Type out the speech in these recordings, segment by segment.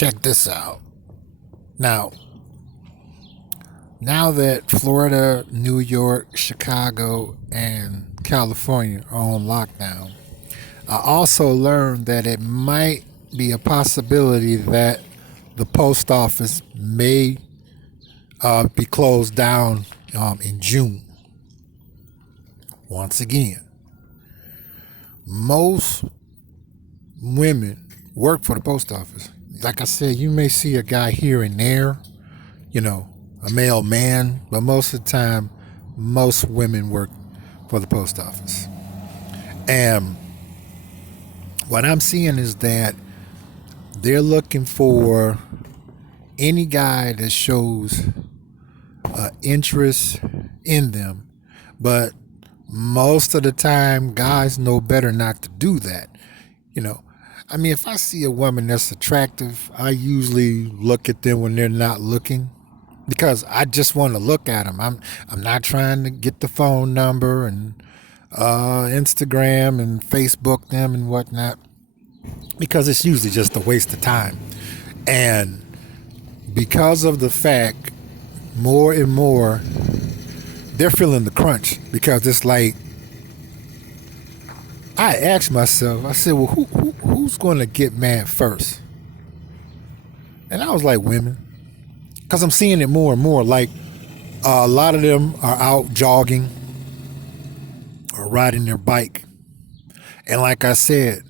check this out. Now, now that Florida, New York, Chicago, and California are on lockdown, I also learned that it might be a possibility that the post office may be closed down in June. Once again, most women work for the post office. Like I said, you may see a guy here and there, you know, a male man, but most of the time, most women work for the post office. And what I'm seeing is that they're looking for any guy that shows interest in them, but most of the time, guys know better not to do that. You know, I mean, if I see a woman that's attractive, I usually look at them when they're not looking because I just want to look at them. I'm not trying to get the phone number and Instagram and Facebook them and whatnot because it's usually just a waste of time. And because of the fact, more and more, they're feeling the crunch because it's like, I asked myself, I said, well, who's going to get mad first? And I was like, women. Because I'm seeing it more and more. Like, a lot of them are out jogging or riding their bike. And like I said,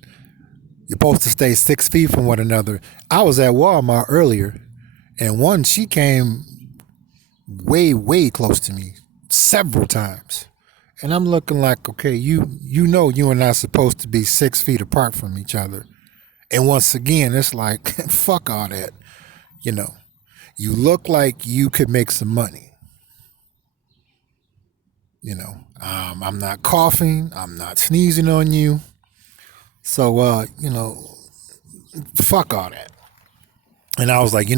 you're supposed to stay 6 feet from one another. I was at Walmart earlier, and she came way, way close to me several times. And I'm looking like, okay, you know you and I supposed to be 6 feet apart from each other. And once again, it's like, fuck all that. You know, you look like you could make some money. You know, I'm not coughing. I'm not sneezing on you. So, fuck all that. And I was like,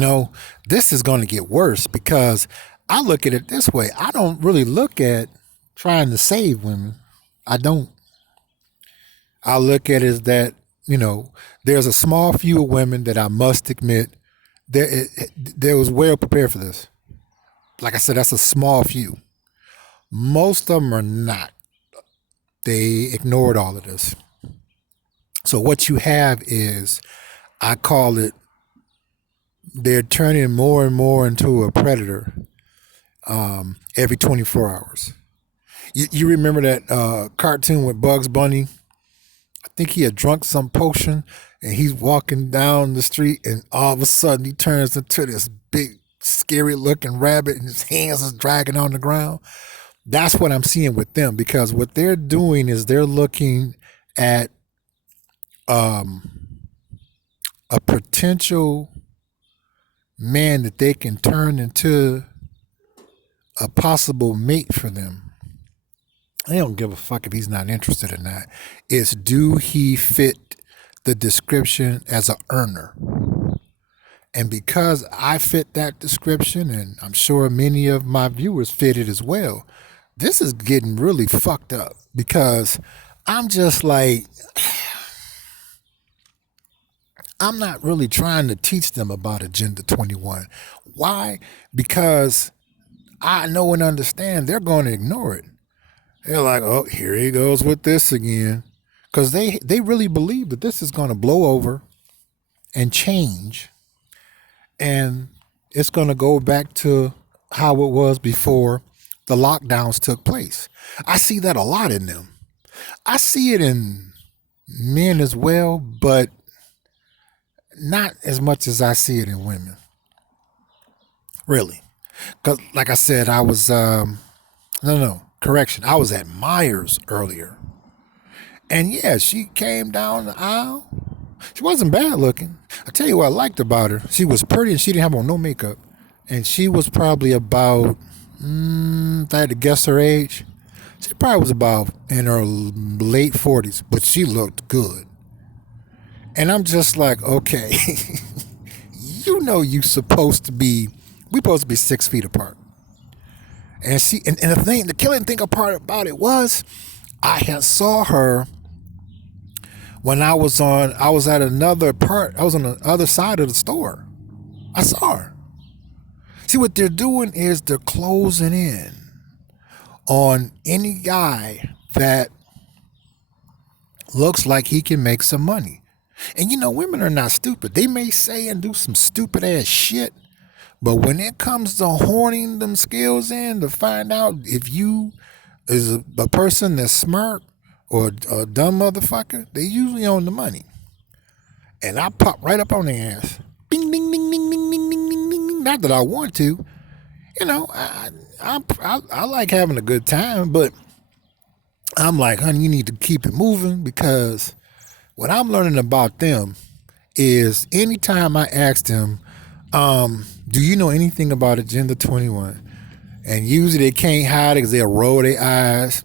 this is going to get worse because I look at it this way. I don't really look at trying to save women. I don't. I look at it as that, there's a small few of women that I must admit there was well prepared for this. Like I said, that's a small few. Most of them are not. They ignored all of this. So what you have is, I call it, they're turning more and more into a predator every 24 hours. You remember that cartoon with Bugs Bunny? I think he had drunk some potion and he's walking down the street and all of a sudden he turns into this big, scary looking rabbit and his hands is dragging on the ground. That's what I'm seeing with them because what they're doing is they're looking at a potential man that they can turn into a possible mate for them. They don't give a fuck if he's not interested or not. It's do he fit the description as an earner? And because I fit that description, and I'm sure many of my viewers fit it as well, this is getting really fucked up because I'm just like, I'm not really trying to teach them about Agenda 21. Why? Because I know and understand they're going to ignore it. They're like, oh, here he goes with this again. Because they really believe that this is going to blow over and change. And it's going to go back to how it was before the lockdowns took place. I see that a lot in them. I see it in men as well, but not as much as I see it in women. Really. Because like I said, I was, correction. I was at Myers earlier. And yeah, she came down the aisle. She wasn't bad looking. I tell you what I liked about her. She was pretty and she didn't have on no makeup. And she was probably about, if I had to guess her age, she probably was about in her late 40s, but she looked good. And I'm just like, okay, we supposed to be 6 feet apart. And the killing thing apart about it was, I had saw her When I was at another part, I was on the other side of the store. I saw her. See, what they're doing is they're closing in on any guy that looks like he can make some money. And women are not stupid. They may say and do some stupid ass shit, but when it comes to horning them skills in to find out if you is a person that's smart or a dumb motherfucker, they usually own the money. And I pop right up on their ass. Bing, bing, bing, bing, bing, bing, bing, bing, bing, bing. Not that I want to. I like having a good time, but I'm like, honey, you need to keep it moving, because what I'm learning about them is anytime I ask them, do you know anything about Agenda 21? And usually they can't hide it because they'll roll their eyes.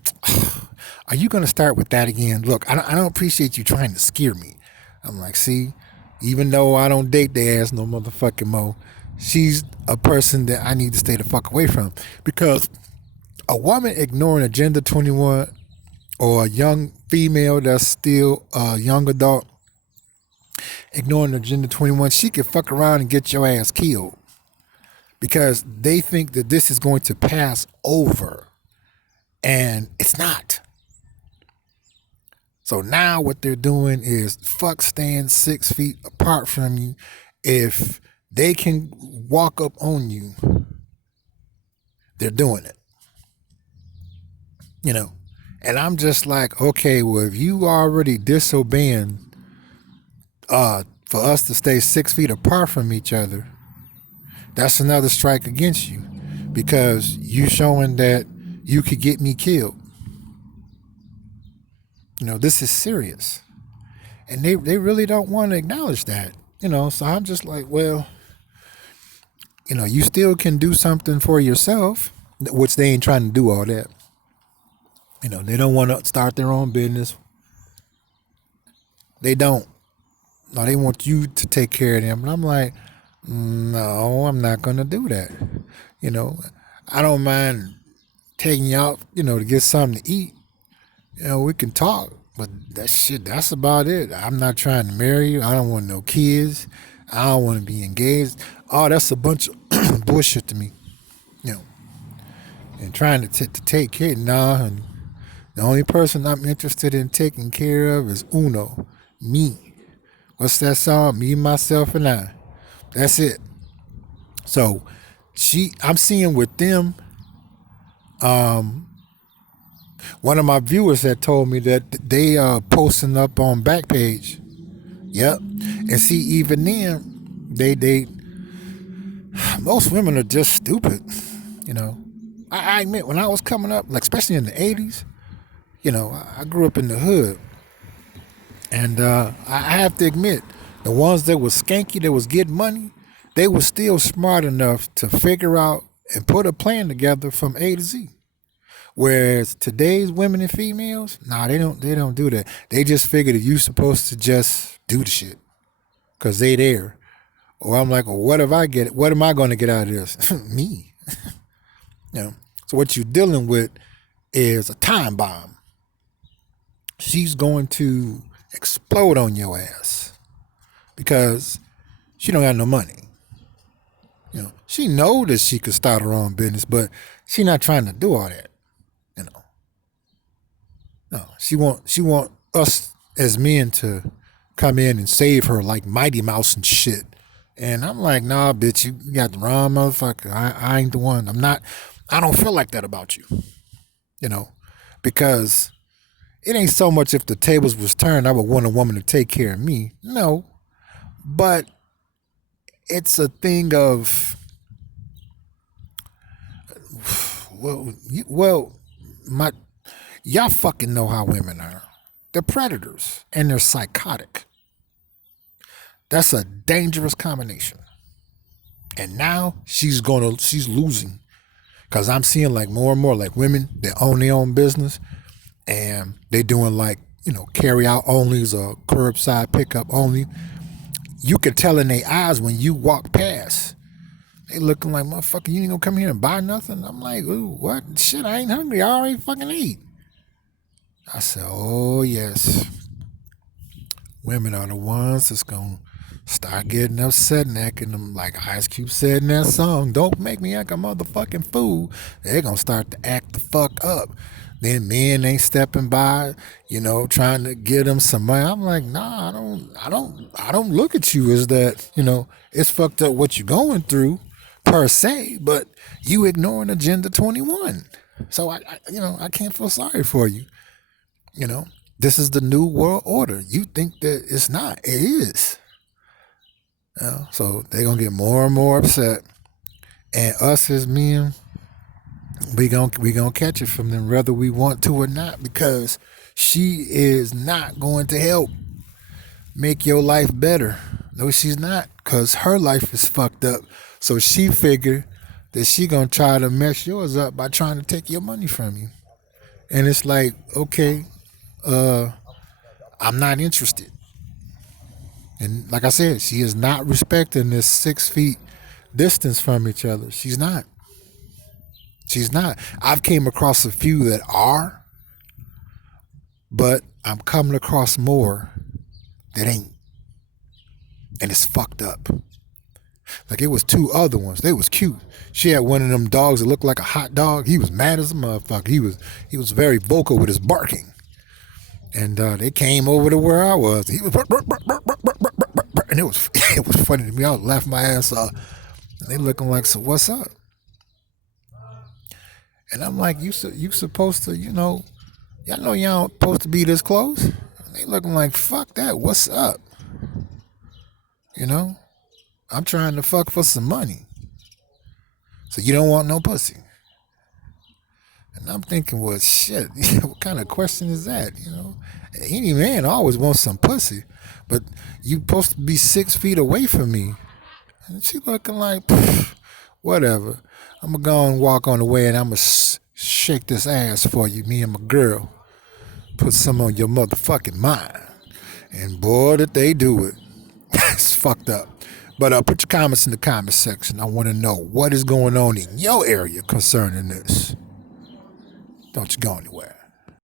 Are you going to start with that again? Look, I don't appreciate you trying to scare me. I'm like, see, even though I don't date their ass no motherfucking mo, she's a person that I need to stay the fuck away from. Because a woman ignoring Agenda 21, or a young female that's still a young adult ignoring Agenda 21, she can fuck around and get your ass killed, because they think that this is going to pass over, and it's not. So now what they're doing is fuck staying 6 feet apart from you. If they can walk up on you, they're doing it. And I'm just like, okay, well, if you already disobeying for us to stay 6 feet apart from each other, that's another strike against you, because you showing that you could get me killed. This is serious. And they really don't want to acknowledge that. So I'm just like, well, you still can do something for yourself, which they ain't trying to do all that. They don't want to start their own business. They don't. No, they want you to take care of them. And I'm like, no, I'm not going to do that. I don't mind taking you out, to get something to eat. We can talk, but that's about it. I'm not trying to marry you. I don't want no kids. I don't want to be engaged. Oh, that's a bunch of bullshit to me. And trying to take care, nah. And the only person I'm interested in taking care of is uno, me. What's that song? Me, myself, and I. That's it. So I'm seeing with them, one of my viewers had told me that they are posting up on Backpage. Yep. And see, even then, they most women are just stupid. I admit, when I was coming up, like especially in the 80s, I grew up in the hood. And I have to admit, the ones that was skanky, that was getting money, they were still smart enough to figure out and put a plan together from A to Z. Whereas today's women and females, nah, they don't do that. They just figure that you're supposed to just do the shit because they there. Or I'm like, well, what am I going to get out of this? Me. So what you're dealing with is a time bomb. She's going to explode on your ass because she don't got no money. She know that she could start her own business, but she not trying to do all that. No, she want us as men to come in and save her like Mighty Mouse and shit. And I'm like, nah, bitch, you got the wrong motherfucker. I ain't the one. I don't feel like that about you. Because it ain't so much if the tables was turned, I would want a woman to take care of me. No. But it's a thing of, y'all fucking know how women are. They're predators and they're psychotic. That's a dangerous combination. And now she's losing. Because I'm seeing like more and more like women that own their own business and they doing like, carry out onlys or curbside pickup only. You can tell in their eyes when you walk past. They looking like, motherfucker, you ain't gonna come here and buy nothing? I'm like, ooh, what? Shit, I ain't hungry. I already fucking ate. I said, oh, yes. Women are the ones that's gonna start getting upset and acting them like Ice Cube said in that song. Don't make me act a motherfucking fool. They're gonna start to act the fuck up. Then men ain't stepping by, trying to get them some money. I'm like, nah, I don't look at you as that. It's fucked up what you're going through, per se, but you ignoring Agenda 21. So I can't feel sorry for you. You know, this is the new world order. You think that it's not? It is. So they're gonna get more and more upset, and us as men, we gonna catch it from them, whether we want to or not, because she is not going to help make your life better. No, she's not, cause her life is fucked up. So she figured that she gonna try to mess yours up by trying to take your money from you. And it's like, okay, I'm not interested. And like I said, she is not respecting this 6 feet distance from each other. She's not. She's not. I've came across a few that are, but I'm coming across more that ain't. And it's fucked up. Like it was two other ones. They was cute. She had one of them dogs that looked like a hot dog. He was mad as a motherfucker. He was very vocal with his barking. And they came over to where I was. He was, and it was it was funny to me. I was laughing my ass off. And they looking like, so what's up? And I'm like, you supposed to, y'all know y'all supposed to be this close. And they looking like, fuck that. What's up? I'm trying to fuck for some money. So you don't want no pussy. And I'm thinking, well, shit, what kind of question is that? Any man always wants some pussy, but you supposed to be 6 feet away from me. And she looking like, whatever. I'm going to go and walk on the way and I'm going to shake this ass for you, me and my girl. Put some on your motherfucking mind. And boy, did they do it. It's fucked up. But put your comments in the comment section. I want to know what is going on in your area concerning this. Don't you go anywhere.